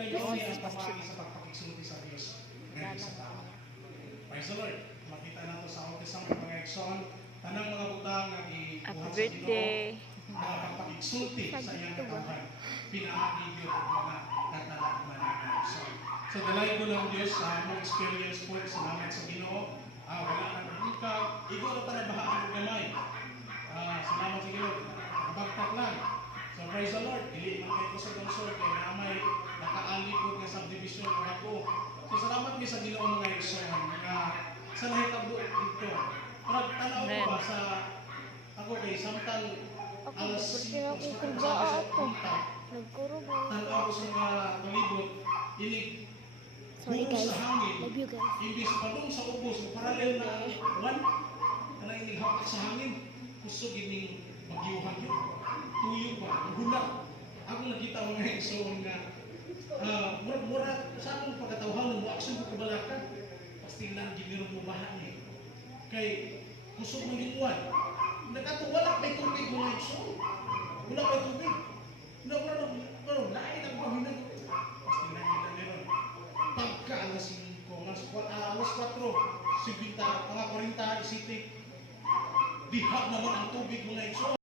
kayo ang pamagi sa pagpakigsulti sa Diyos ngayon sa tao. Praise the Lord. Makita nato sa autism mga igsoon, tanang mga butang nga gibuhat sa Ginoo, mga pagpakigsulti sa iyang katawhan. Pinaagi gyud ang mga katalagman nga igsoon. So dalay ko lang Dios sa among experience po sa namin sa Ginoo. Wala nang hukag, igo na tayo bahaan ng gamay. Salamat sa Ginoo. Bagtak lang. So praise the Lord. Dili man kay ko sa konsol kay namay nakaalikod nga subdivision ng ako. So salamat mi sa Ginoo mga igsoon nga sa nahitabo dito. Pero tanaw ko ba sa ako kay samtang alas 5 sa Nagkurubo. tanaw ko sa mga palibot inig Sorry buong guys. sa hangin. Love you guys. Imbis padung sa ubos paralel na one kana inig hapak sa hangin. Kusog ining magyuhan yun. Tuyo pa, gula. Ako nakita mga igsoon nga mura sa akong pagkatawhan mo action ko kabalakan. Pastilan ginirong mo bahan niya. Kay kusog ng limuan. Wala pa'y tubig mga igsoon. Wala pa'y tubig. Lain ang pahinag. Pastilan nila meron. Pagka alas 5, alas 4, 50, mga 40 isiti. Dihap naman ang tubig mga igsoon.